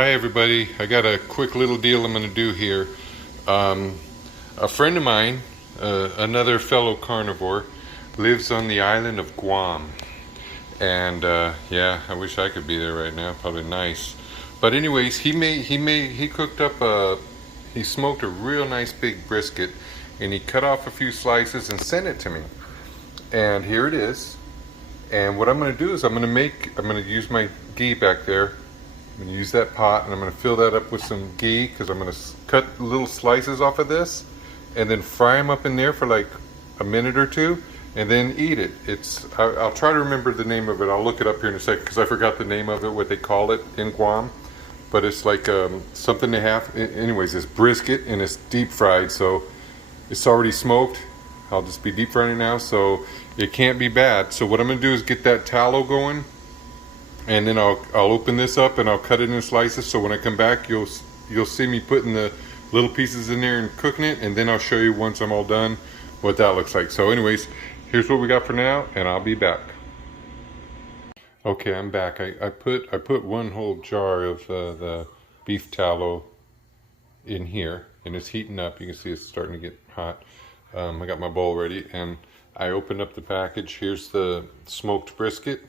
Hi everybody, I got a quick little deal I'm going to do here. A friend of mine, another fellow carnivore, lives on the island of Guam. And yeah, I wish I could be there right now, probably nice. But anyways, he cooked up he smoked a real nice big brisket and he cut off a few slices and sent it to me. And here it is. And what I'm going to do is I'm going to use my ghee back there. I'm going to use that pot and I'm going to fill that up with some ghee because I'm going to cut little slices off of this and then fry them up in there for like a minute or two and then eat it. I'll try to remember the name of it. I'll look it up here in a second because I forgot the name of it, what they call it in Guam. But it's like something they have. Anyways, it's brisket and it's deep fried, so it's already smoked. I'll just be deep frying it now, so it can't be bad. So what I'm going to do is get that tallow going, and then I'll open this up and I'll cut it in slices. So when I come back, you'll see me putting the little pieces in there and cooking it, and then I'll show you once I'm all done what that looks like. So anyways, here's what we got for now, and I'll be back. Okay, I'm back. I put one whole jar of the beef tallow in here, and it's heating up. You can see it's starting to get hot. I got my bowl ready, and I opened up the package. Here's the smoked brisket,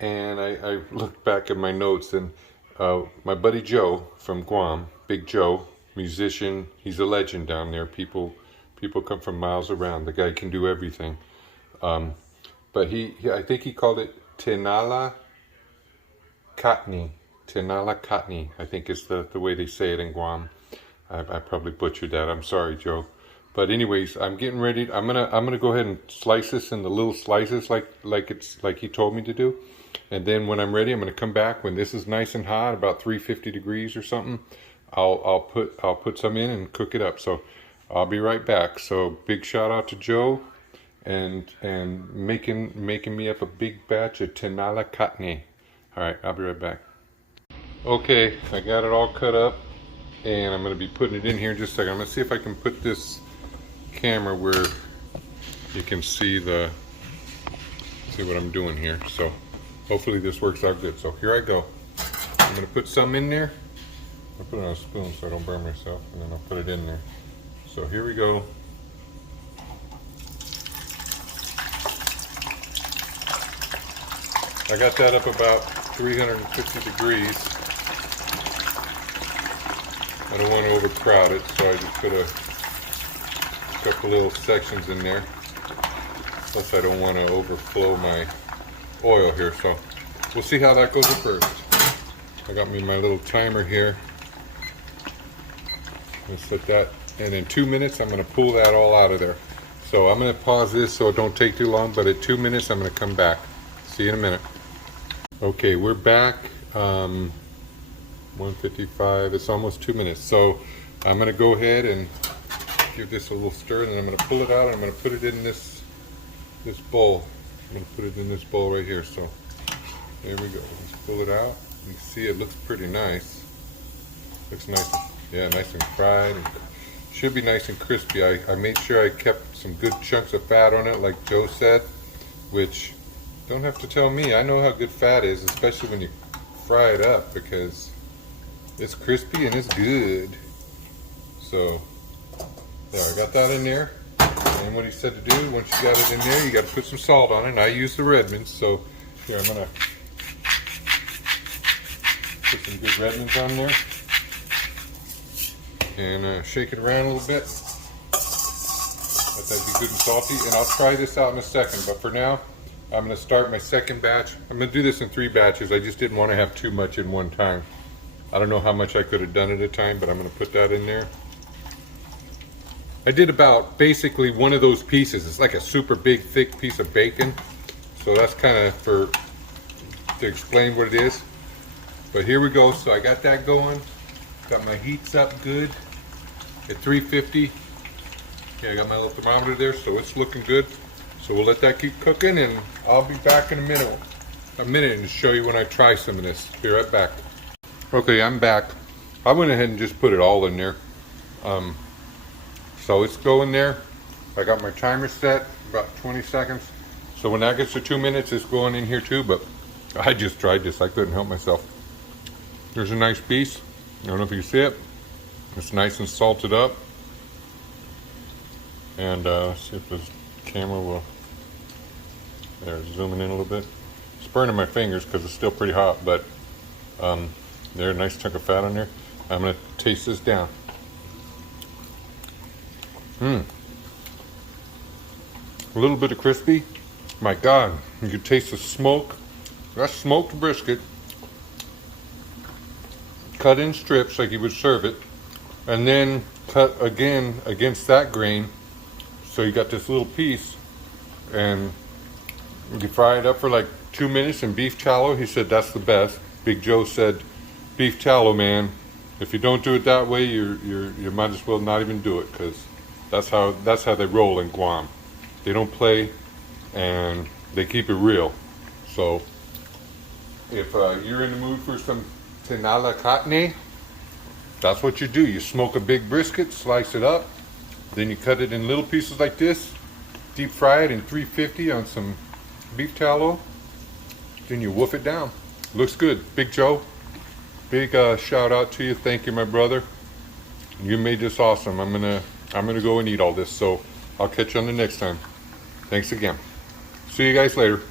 and I looked back at my notes, and my buddy Joe from Guam, Big Joe, musician, he's a legend down there. People come from miles around. The guy can do everything. But I think he called it Tinala Katne. Tinala Katne, I think is the way they say it in Guam. I probably butchered that. I'm sorry, Joe. But anyways, I'm getting ready. I'm gonna go ahead and slice this into little slices like he told me to do. And then when I'm ready, I'm gonna come back when this is nice and hot, about 350 degrees or something. I'll put some in and cook it up. So I'll be right back. So big shout out to Joe and making me up a big batch of Tinala Katne. All right, I'll be right back. Okay, I got it all cut up, and I'm gonna be putting it in here in just a second. I'm gonna see if I can put this camera where you can see what I'm doing here. So hopefully this works out good. So here I go. I'm gonna put some in there. I'll put it on a spoon so I don't burn myself, and then I'll put it in there. So here we go. I got that up about 350 degrees. I don't want to overcrowd it, so I just put a couple little sections in there. Plus I don't want to overflow my oil here, so we'll see how that goes at first. I got me my little timer here. Let's set that, and in 2 minutes I'm going to pull that all out of there. So I'm going to pause this so it don't take too long, but at 2 minutes I'm going to come back. See you in a minute. Okay, we're back. 1:55. It's almost 2 minutes. So I'm going to go ahead and give this a little stir, and then I'm going to pull it out and I'm going to put it in this bowl. I'm going to put it in this bowl right here. So there we go. Let's pull it out. You can see it looks pretty nice. Looks nice. Yeah, nice and fried. And should be nice and crispy. I made sure I kept some good chunks of fat on it, like Joe said, which don't have to tell me. I know how good fat is, especially when you fry it up, because it's crispy and it's good. So there, I got that in there. And what he said to do, once you got it in there, you got to put some salt on it. And I use the Redmonds, so here I'm gonna put some good Redmonds on there and shake it around a little bit. Let that be good and salty. And I'll try this out in a second, but for now, I'm going to start my second batch. I'm going to do this in 3 batches. I just didn't want to have too much in one time. I don't know how much I could have done at a time, but I'm going to put that in there. I did about basically one of those pieces. It's like a super big, thick piece of bacon. So that's kind of to explain what it is. But here we go. So I got that going. Got my heats up good at 350. Yeah, I got my little thermometer there, so it's looking good. So we'll let that keep cooking, and I'll be back in a minute and show you when I try some of this. Be right back. Okay, I'm back. I went ahead and just put it all in there. So it's going there. I got my timer set, about 20 seconds. So when that gets to 2 minutes, it's going in here too, but I just tried this. I couldn't help myself. There's a nice piece. I don't know if you can see it. It's nice and salted up. And let's see if this camera will, there, zooming in a little bit. It's burning my fingers because it's still pretty hot, but there's a nice chunk of fat on there. I'm gonna taste this down. A little bit of crispy. My God, you can taste the smoke. That's smoked brisket, cut in strips like you would serve it, and then cut again against that grain. So you got this little piece, and you fry it up for like 2 minutes in beef tallow. He said that's the best. Big Joe said, beef tallow, man. If you don't do it that way, you might as well not even do it, because that's how they roll in Guam. They don't play, and they keep it real. So if you're in the mood for some Tinala Katne, that's what you do. You smoke a big brisket, slice it up, then you cut it in little pieces like this, deep fry it in 350 on some beef tallow, then you woof it down. Looks good. Big Joe, big shout out to you. Thank you, my brother. You made this awesome. I'm gonna go and eat all this, so I'll catch you on the next time. Thanks again. See you guys later.